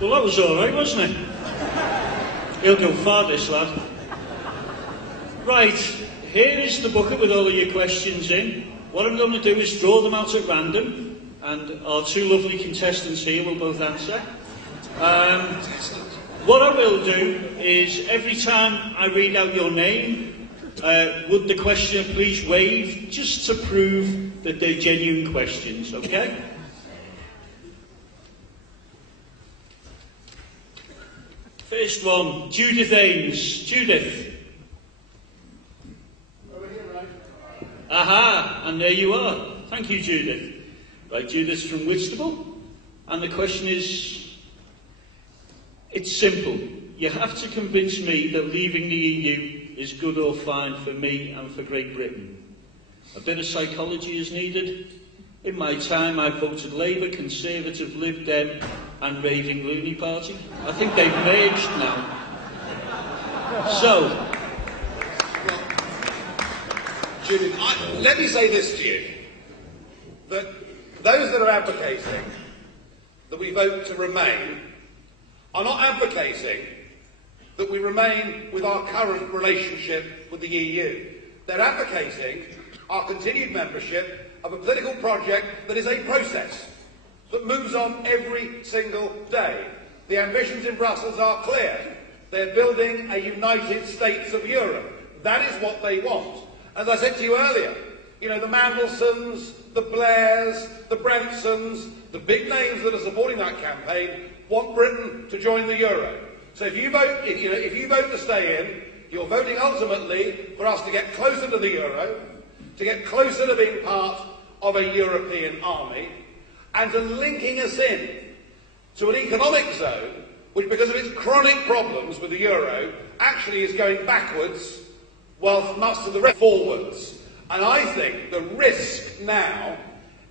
Well, that was all right, wasn't it? He'll go far, this lad. Right, here is the bucket with all of your questions in. What I'm going to do is draw them out at random, and our two lovely contestants here will both answer. What I will do is, every time I read out your name, would the questioner please wave, just to prove that they're genuine questions, okay? First one, Judith Ames. Judith. Over here, right? Aha, and there you are. Thank you, Judith. Right, Judith's from Whitstable, and the question is, it's simple. You have to convince me that leaving the EU is good or fine for me and for Great Britain. A bit of psychology is needed. In my time, I voted Labour, Conservative, Lib Dem, and Raving Loony Party. I think they've merged now. So, well, Judith, let me say this to you, that those that are advocating that we vote to remain are not advocating that we remain with our current relationship with the EU. They're advocating our continued membership of a political project that is a process, that moves on every single day. The ambitions in Brussels are clear. They're building a United States of Europe. That is what they want. As I said to you earlier, you know, the Mandelsons, the Blairs, the Brensons, the big names that are supporting that campaign want Britain to join the Euro. So if you vote, if you vote to stay in, you're voting ultimately for us to get closer to the Euro, to get closer to being part of a European army, and to linking us in to an economic zone which, because of its chronic problems with the Euro, actually is going backwards whilst much of the rest forwards. And I think the risk now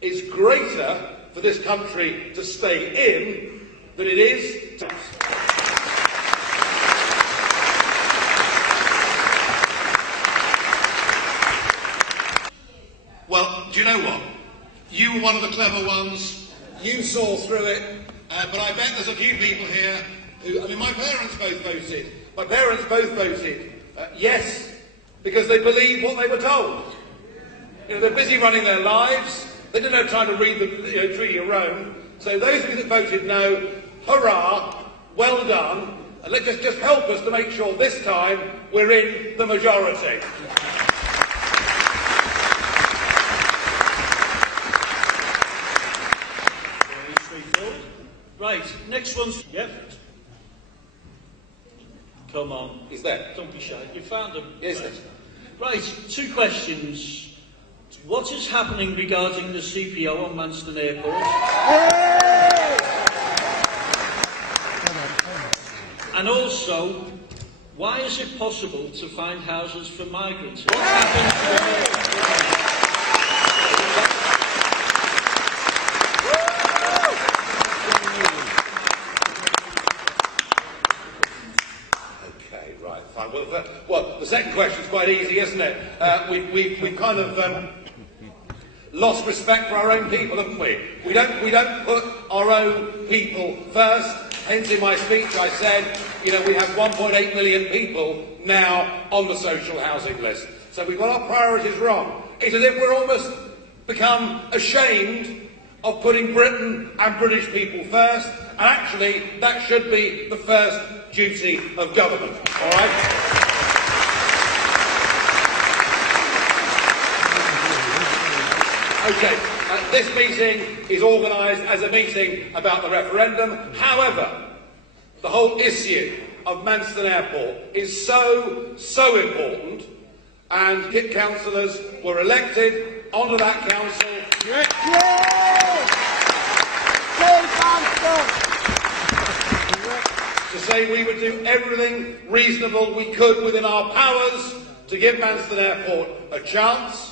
is greater for this country to stay in than it is to... Well, do you know what? You were one of the clever ones. You saw through it. But I bet there's a few people here who... I mean, my parents both voted. My parents both voted yes, because they believed what they were told. You know, they're busy running their lives. They didn't have time to read the Treaty of Rome. So those of you that voted no, hurrah, well done. And let's just help us to make sure this time we're in the majority. right, next one's... Yep. Come on. He's there. Don't be shy. You found him. Yes, right. Right, two questions. What is happening regarding the CPO on Manston Airport? And also, why is it possible to find houses for migrants? What's happened to the... Well, the second question is quite easy, isn't it? We've kind of lost respect for our own people, haven't we? We don't put our own people first. Hence, in my speech, I said, you know, we have 1.8 million people now on the social housing list. So we've got our priorities wrong. It's as if we're almost become ashamed of putting Britain and British people first. And actually, that should be the first duty of government. All right? Okay, this meeting is organised as a meeting about the referendum. However, the whole issue of Manston Airport is so important, and KIP councillors were elected onto that council. To say we would do everything reasonable we could within our powers to give Manston Airport a chance.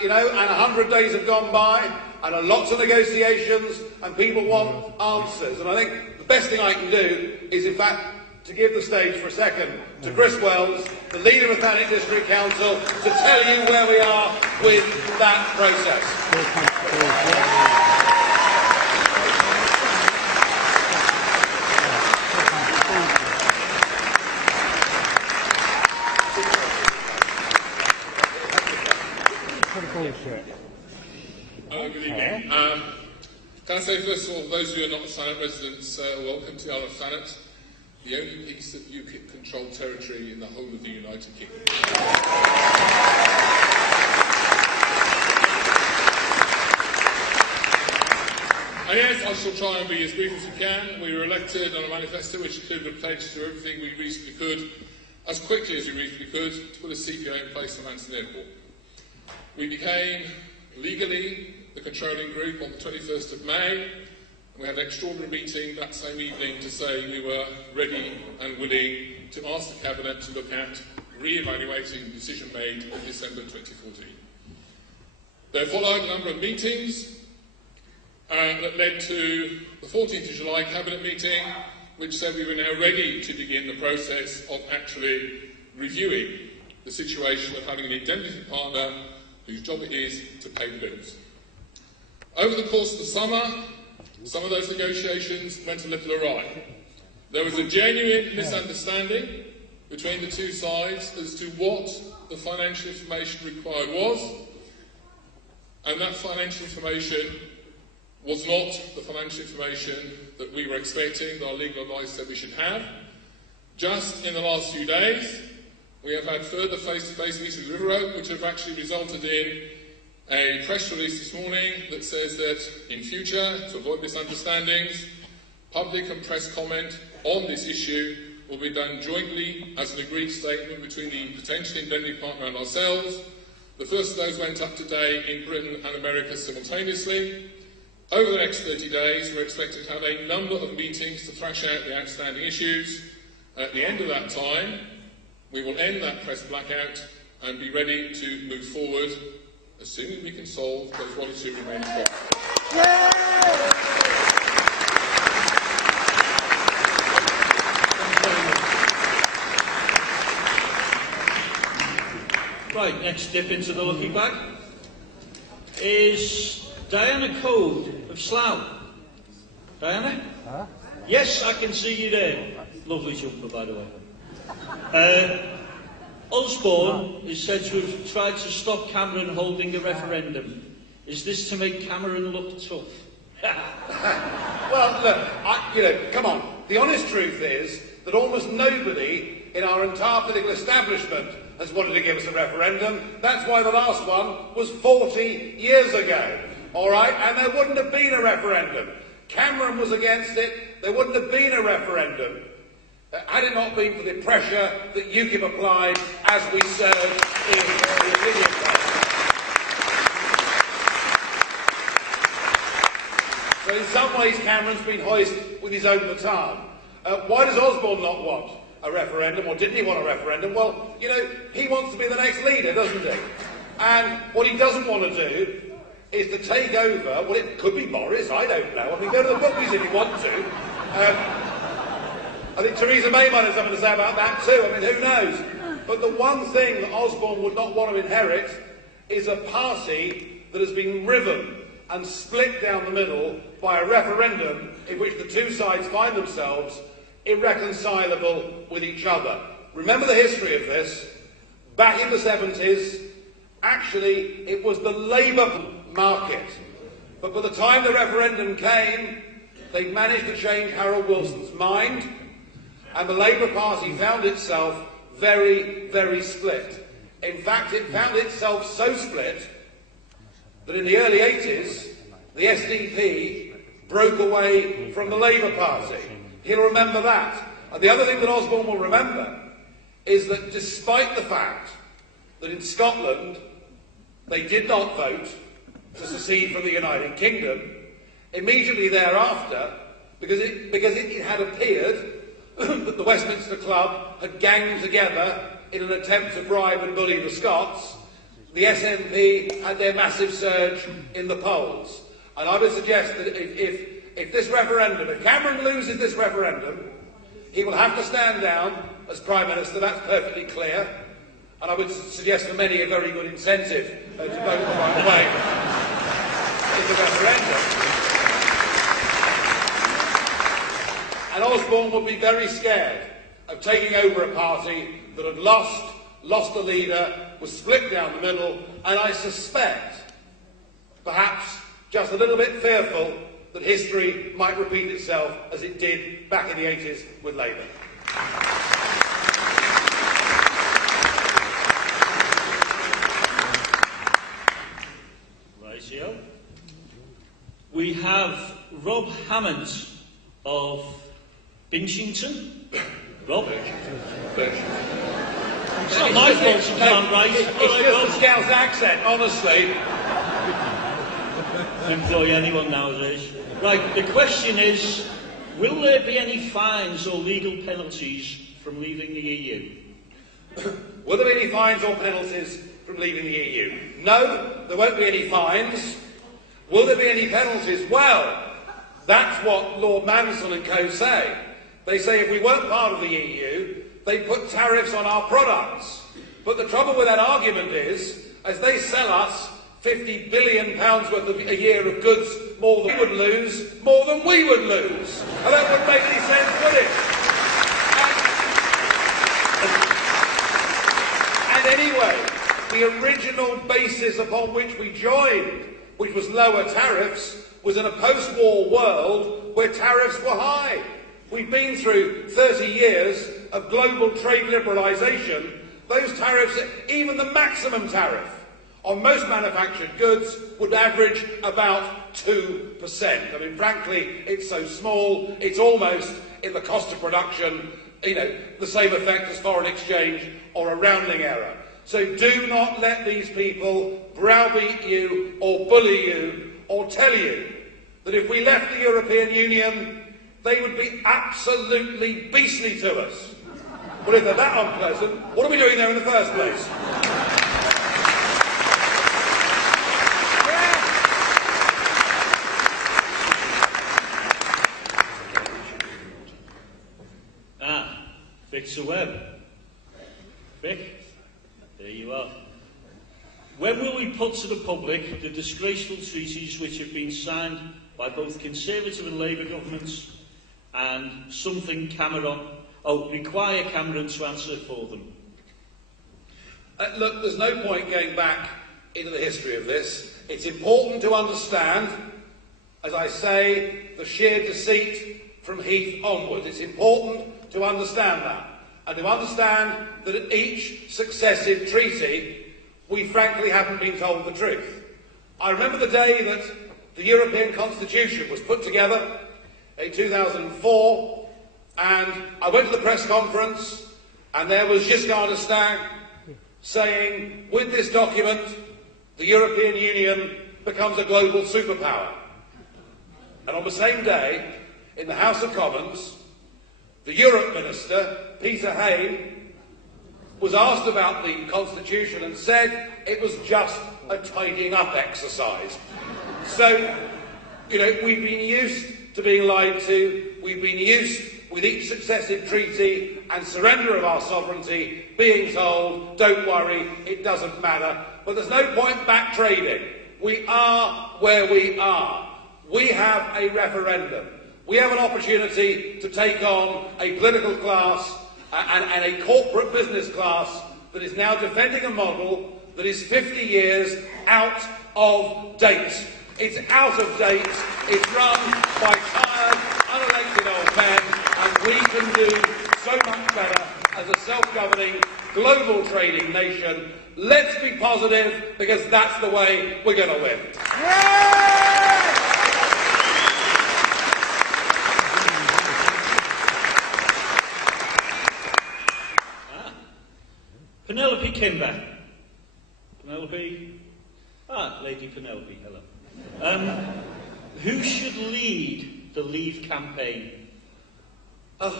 You know, and 100 days have gone by, and lots of negotiations, and people want answers. And I think the best thing I can do is, in fact, to give the stage for a second to Chris Wells, the leader of Thanet District Council, to tell you where we are with that process. bullshit. Good evening. Can I say first of all, for those of you who are not Thanet residents, welcome to the Isle of Thanet, the only piece of UKIP-controlled territory in the whole of the United Kingdom. And yes, I shall try and be as brief as we can. We were elected on a manifesto which included a pledge to do everything we reasonably could, as quickly as we reasonably could, to put a CPO in place for Manson Airport. We became legally the controlling group on the 21st of May, and we had an extraordinary meeting that same evening to say we were ready and willing to ask the Cabinet to look at re-evaluating the decision made in December 2014. There followed a number of meetings that led to the 14th of July Cabinet meeting, which said we were now ready to begin the process of actually reviewing the situation of having an indemnity partner whose job it is to pay the bills. Over the course of the summer, some of those negotiations went a little awry. There was a genuine misunderstanding between the two sides as to what the financial information required was, and that financial information was not the financial information that we were expecting, that our legal advice said we should have. Just in the last few days, we have had further face-to-face meetings with River Oak, which have actually resulted in a press release this morning that says that in future, to avoid misunderstandings, public and press comment on this issue will be done jointly as an agreed statement between the potential indemnity partner and ourselves. The first of those went up today in Britain and America simultaneously. Over the next 30 days, we're expected to have a number of meetings to thrash out the outstanding issues. At the end of that time, we will end that press blackout and be ready to move forward as soon as we can solve those one or two remaining problems. Right, next dip into the lucky bag is Diana Code of Slough. Diana? Huh? Yes, I can see you there. Lovely jumper, by the way. Osborne is said to have tried to stop Cameron holding a referendum. Is this to make Cameron look tough? Well, look, come on. The honest truth is that almost nobody in our entire political establishment has wanted to give us a referendum. That's why the last one was 40 years ago. All right? And there wouldn't have been a referendum. Cameron was against it. There wouldn't have been a referendum had it not been for the pressure that UKIP applied as we served in the opinion poll. So in some ways Cameron's been hoist with his own baton. Why does Osborne not want a referendum, or didn't he want a referendum? Well, you know, he wants to be the next leader, doesn't he? And what he doesn't want to do is to take over, well, it could be Boris, I don't know. I mean, go to the bookies if you want to. I think Theresa May might have something to say about that too. I mean, who knows? But the one thing that Osborne would not want to inherit is a party that has been riven and split down the middle by a referendum in which the two sides find themselves irreconcilable with each other. Remember the history of this. Back in the 70s, actually, it was the Labour market. But by the time the referendum came, they managed to change Harold Wilson's mind, and the Labour Party found itself very, very split. In fact, it found itself so split that in the early 80s, the SDP broke away from the Labour Party. He'll remember that. And the other thing that Osborne will remember is that despite the fact that in Scotland they did not vote to secede from the United Kingdom, immediately thereafter, because it had appeared that the Westminster Club had ganged together in an attempt to bribe and bully the Scots, the SNP had their massive surge in the polls. And I would suggest that if this referendum, if Cameron loses this referendum, he will have to stand down as Prime Minister, that's perfectly clear. And I would suggest for many a very good incentive to vote the right way in the referendum. And Osborne would be very scared of taking over a party that had lost a leader, was split down the middle, and I suspect, perhaps just a little bit fearful, that history might repeat itself as it did back in the 80s with Labour. Rightio. We have Rob Hammond of Binchington. Rob? It's not my fault you can't write. It's just a Scouse accent, honestly. Employ anyone nowadays. Right, the question is, will there be any fines or legal penalties from leaving the EU? Will there be any fines or penalties from leaving the EU? No, there won't be any fines. Will there be any penalties? Well, that's what Lord Manson and co say. They say if we weren't part of the EU, they put tariffs on our products. But the trouble with that argument is, as they sell us £50 billion worth of a year of goods more than we would lose, more than we would lose. And that wouldn't make any sense, would it? And anyway, the original basis upon which we joined, which was lower tariffs, was in a post-war world where tariffs were high. We've been through 30 years of global trade liberalisation. Those tariffs, even the maximum tariff on most manufactured goods, would average about 2%. I mean, frankly, it's so small, it's almost, in the cost of production, the same effect as foreign exchange or a rounding error. So do not let these people browbeat you or bully you or tell you that if we left the European Union, they would be absolutely beastly to us. Well, if they're that unpleasant, what are we doing there in the first place? Victor Webb. Vic, there you are. When will we put to the public the disgraceful treaties which have been signed by both Conservative and Labour governments and require Cameron to answer for them? Look, there's no point going back into the history of this. It's important to understand, as I say, the sheer deceit from Heath onwards. It's important to understand that, and to understand that at each successive treaty, we frankly haven't been told the truth. I remember the day that the European Constitution was put together in 2004, and I went to the press conference, and there was Giscard d'Estaing saying, with this document, the European Union becomes a global superpower. And on the same day, in the House of Commons, the Europe Minister, Peter Hain, was asked about the Constitution and said it was just a tidying up exercise. So, we've been used to being lied to, we've been used with each successive treaty and surrender of our sovereignty being told, don't worry, it doesn't matter. But there's no point back trading. We are where we are. We have a referendum. We have an opportunity to take on a political class and a corporate business class that is now defending a model that is 50 years out of date. It's out of date, it's run by tired, unelected old men, and we can do so much better as a self-governing, global trading nation. Let's be positive, because that's the way we're going to win. Penelope Kimber. Penelope? Lady Penelope, hello. Who should lead the Leave campaign? No.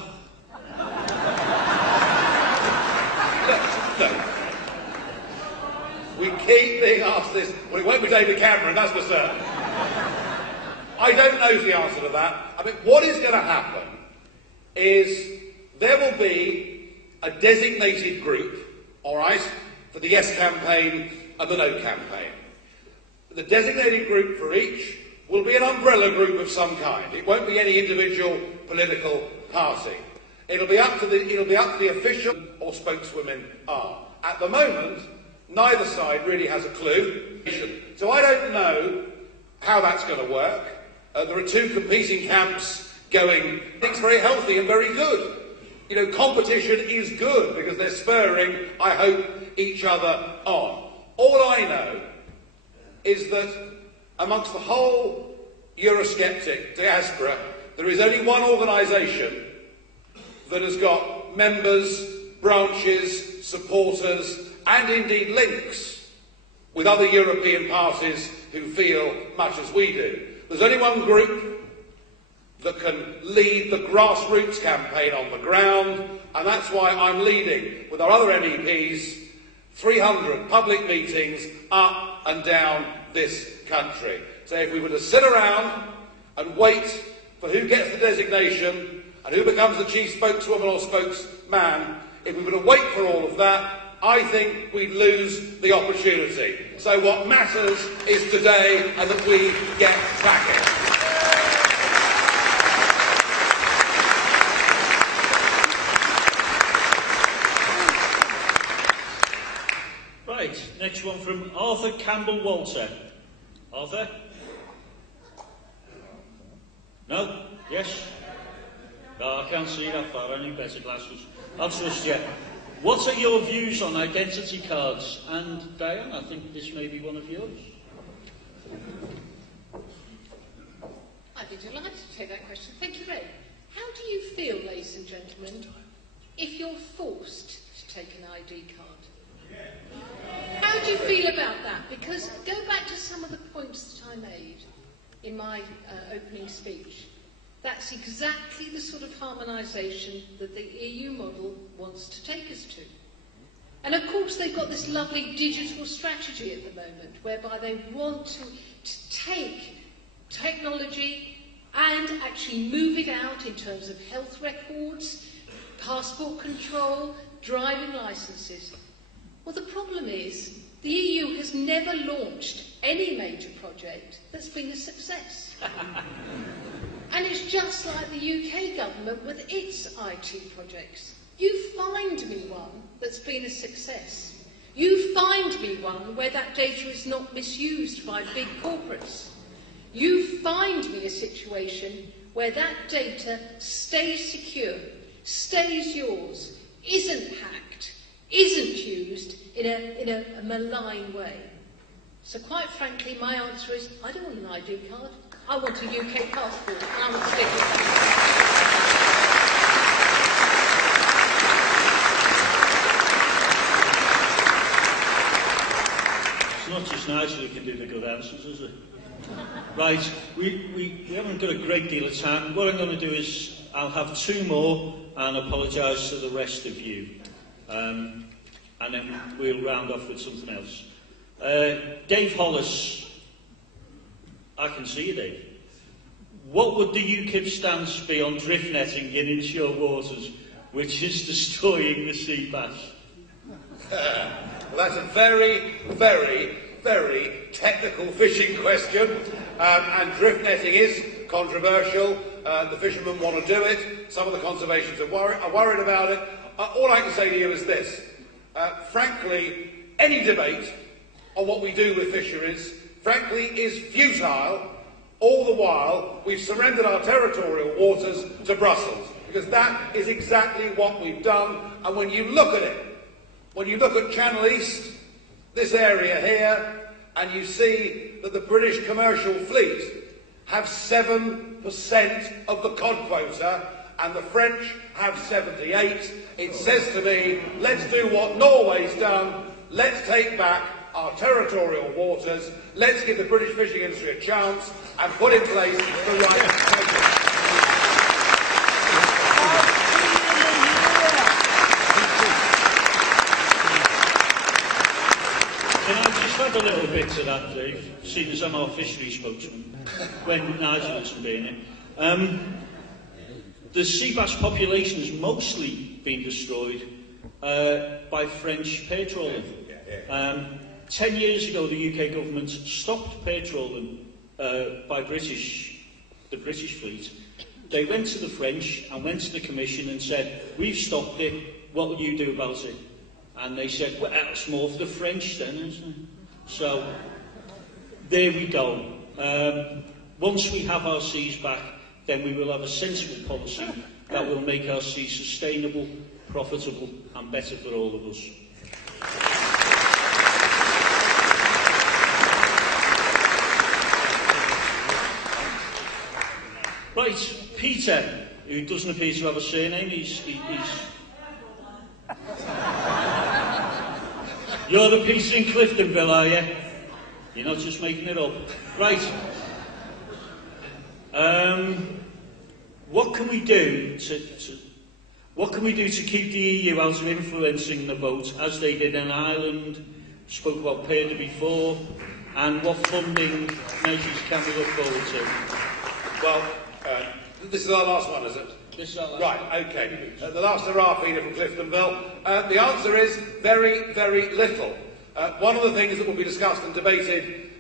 We keep being asked this. Well, it won't be David Cameron, that's for certain. I don't know the answer to that. I mean, what is going to happen is there will be a designated group, all right, for the Yes campaign and the No campaign. The designated group for each will be an umbrella group of some kind. It won't be any individual political party. It'll be up to the official or spokeswomen are. At the moment, Neither side really has a clue. So I don't know how that's going to work. There are two competing camps going. It's very healthy and very good. You know, competition is good because they're spurring, I hope, each other on. All I know is that amongst the whole Eurosceptic diaspora, there is only one organisation that has got members, branches, supporters, and indeed links with other European parties who feel much as we do. There's only one group that can lead the grassroots campaign on the ground, and that's why I'm leading, with our other MEPs, 300 public meetings up and down this country. So if we were to sit around and wait for who gets the designation and who becomes the chief spokeswoman or spokesman, if we were to wait for all of that, I think we'd lose the opportunity. So what matters is today and that we get cracking. Right, next one from Arthur Campbell-Walter. Arthur? No? Yes? No, I can't see that far. I need better glasses. I'll trust you. What are your views on identity cards? And Diane, I think this may be one of yours. I'd be delighted to take that question. Thank you, Ray. How do you feel, ladies and gentlemen, if you're forced to take an ID card? How do you feel about that? Because go back to some of the points that I made in my opening speech. That's exactly the sort of harmonisation that the EU model wants to take us to. And of course they've got this lovely digital strategy at the moment, whereby they want to take technology and actually move it out in terms of health records, passport control, driving licences. Well, the problem is the EU has never launched any major project that's been a success. And it's just like the UK government with its IT projects. You find me one that's been a success. You find me one where that data is not misused by big corporates. You find me a situation where that data stays secure, stays yours, isn't hacked, isn't used in a malign way. So quite frankly, my answer is, I don't want an ID card. I want a UK passport, and I want to stick with that. It's not just Nigel who can do the good answers, is it? Right, we haven't got a great deal of time. What I'm going to do is I'll have two more and apologise to the rest of you. And then we'll round off with something else. Dave Hollis. I can see you, Dave. What would the UKIP stance be on drift netting in inshore waters, which is destroying the sea bass? Well, that's a very, very, very technical fishing question, and drift netting is controversial. The fishermen want to do it. Some of the conservationists are worried about it. All I can say to you is this. Frankly, any debate on what we do with fisheries, frankly, is futile. All the while, we've surrendered our territorial waters to Brussels, because that is exactly what we've done. And when you look at it, when you look at Channel East, this area here, and you see that the British commercial fleet have 7% of the cod quota, and the French have 78, it says to me, let's do what Norway's done, let's take back our territorial waters, let's give the British fishing industry a chance and put in place the right measures. Can I just add a little bit to that, Dave, seeing as I'm our fisheries spokesman, when Nigel isn't being it. The sea bass population has mostly been destroyed by French patrolling. 10 years ago, the UK government stopped patrolling by the British fleet. They went to the French and went to the Commission and said, we've stopped it, what will you do about it? And they said, well, it's more for the French then, isn't it? So, there we go. Once we have our seas back, then we will have a sensible policy that will make our seas sustainable, profitable and better for all of us. Right, Peter, who doesn't appear to have a surname, he's You're the Peter in Cliftonville, are you? You're not just making it up. Right. What can we do to keep the EU out of influencing the vote, as they did in Ireland? Spoke about Perda before, and what funding measures can we look forward to? Well, this is our last one, is it? This is our last right, one. okay. The last hurrah, Peter from Cliftonville. The answer is very, very little. One of the things that will be discussed and debated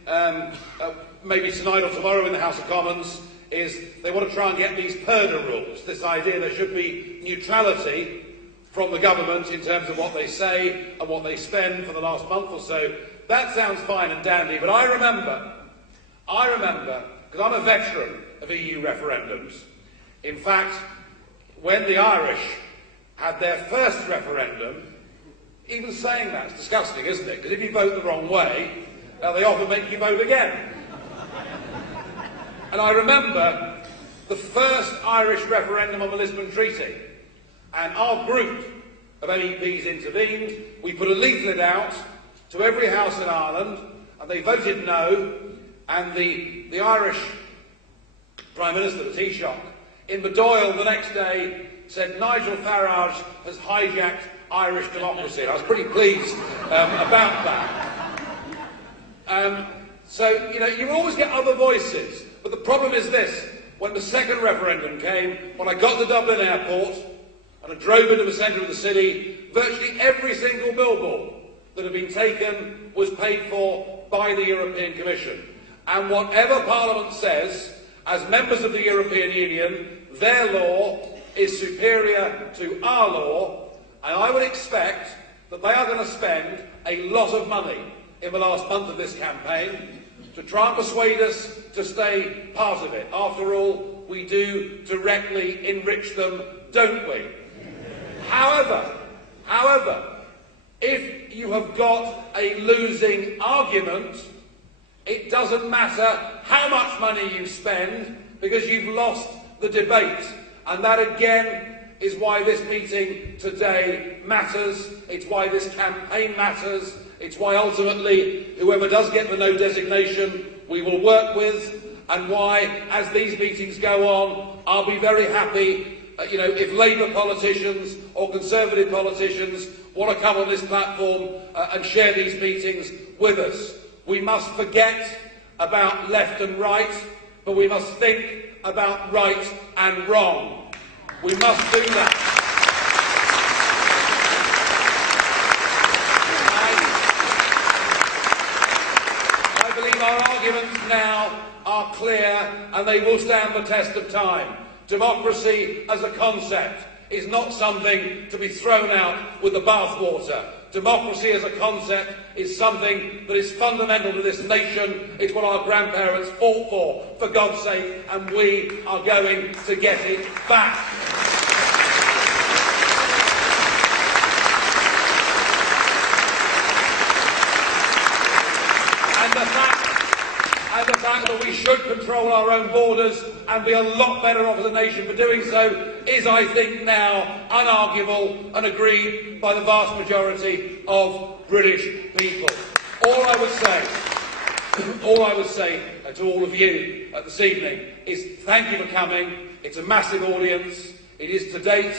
maybe tonight or tomorrow in the House of Commons is they want to try and get these Perda rules, this idea there should be neutrality from the government in terms of what they say and what they spend for the last month or so. That sounds fine and dandy, but I remember, because I'm a veteran of EU referendums. In fact, when the Irish had their first referendum, even saying that's disgusting, isn't it? Because if you vote the wrong way, they often make you vote again. And I remember the first Irish referendum on the Lisbon Treaty, and our group of MEPs intervened. We put a leaflet out to every house in Ireland, and they voted no, and the Irish Prime Minister, the Taoiseach, in Bedoyle the next day said Nigel Farage has hijacked Irish democracy. And I was pretty pleased about that. So, you know, you always get other voices. But the problem is this. When the second referendum came, when I got to Dublin Airport and I drove into the centre of the city, virtually every single billboard that had been taken was paid for by the European Commission. And whatever Parliament says, as members of the European Union, their law is superior to our law, and I would expect that they are going to spend a lot of money in the last month of this campaign to try and persuade us to stay part of it. After all, we do directly enrich them, don't we? However, if you have got a losing argument, it doesn't matter how much money you spend, because you've lost the debate. And that again is why this meeting today matters. It's why this campaign matters. It's why ultimately whoever does get the no designation we will work with, and why as these meetings go on I'll be very happy if Labour politicians or Conservative politicians want to come on this platform and share these meetings with us. We must forget about left and right, but we must think about right and wrong. We must do that. I believe our arguments now are clear and they will stand the test of time. Democracy as a concept is not something to be thrown out with the bathwater. Democracy as a concept is something that is fundamental to this nation. It's what our grandparents fought for God's sake, and we are going to get it back. And the fact that we should control our own borders and be a lot better off as a nation for doing so is, I think, now unarguable and agreed by the vast majority of British people. All I would say to all of you this evening is thank you for coming. It's a massive audience. It is to date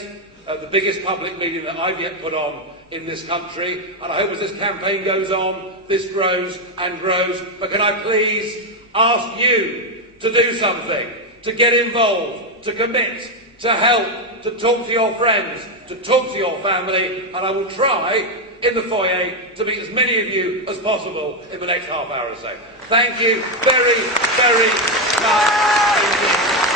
the biggest public meeting that I've yet put on in this country, and I hope as this campaign goes on, this grows and grows. But can I please ask you to do something, to get involved, to commit, to help, to talk to your friends, to talk to your family, and I will try in the foyer to meet as many of you as possible in the next half hour or so. Thank you very, very much.